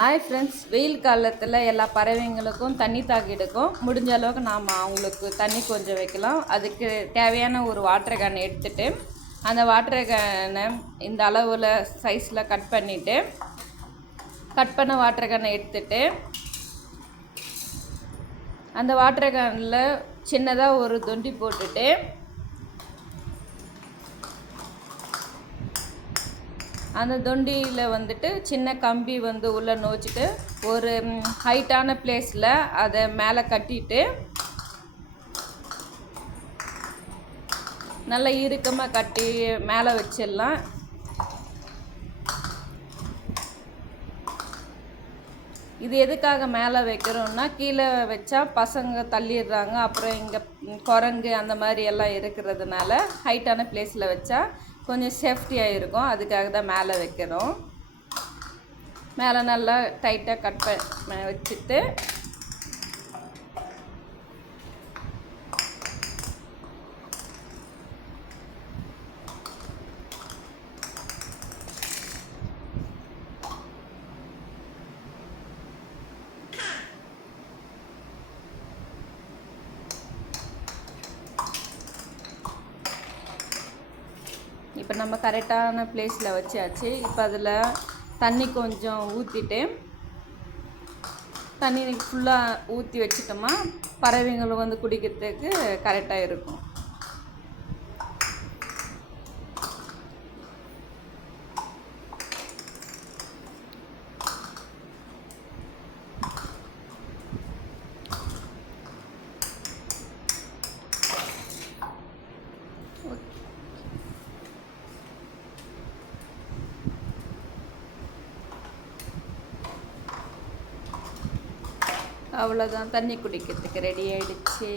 Hi friends வெயில் காலத்தில் எல்லா பறவைங்களுக்கும் தண்ணி தாக்கிடுக்கும் முடிஞ்ச அளவுக்கு நாம் அவங்களுக்கு தண்ணி கொஞ்சம் வைக்கலாம். அதுக்கு தேவையான ஒரு வாட்டர் கேன் எடுத்துட்டு அந்த வாட்டர் கேனை இந்த அளவில் சைஸில் கட் பண்ணிவிட்டு கட் பண்ண வாட்டர் கேனை எடுத்துட்டு அந்த வாட்டர் கேனில் சின்னதாக ஒரு தொண்டி போட்டுட்டு அந்த தொண்டியில் வந்துட்டு சின்ன கம்பி வந்து உள்ளே நோச்சிட்டு ஒரு ஹைட்டான பிளேஸில் அதை மேலே கட்டிட்டு நல்லா இறுக்கமாக கட்டி மேலே வச்சிடலாம். இது எதுக்காக மேலே வைக்கிறோம்னா கீழே வச்சா பசங்க தள்ளிடுறாங்க. அப்புறம் இங்கே குரங்கு அந்த மாதிரி எல்லாம் இருக்கிறதுனால ஹைட்டான பிளேஸில் வச்சா கொஞ்சம் சேஃப்டியாக இருக்கும் அதுக்காக தான் மேலே வைக்கிறோம் மேலே நல்லா டைட்டாக கட் ப வச்சுட்டு இப்போ நம்ம கரெக்டான பிளேஸில் வச்சாச்சு. இப்போ அதில் தண்ணி கொஞ்சம் ஊற்றிட்டு தண்ணி ஃபுல்லாக ஊற்றி வச்சுட்டோமா பறவைங்களும் வந்து குடிக்கிறதுக்கு கரெக்டாக இருக்கும். அவ்வளோதான் தண்ணி குடிக்கிறதுக்கு ரெடி ஆகிடுச்சி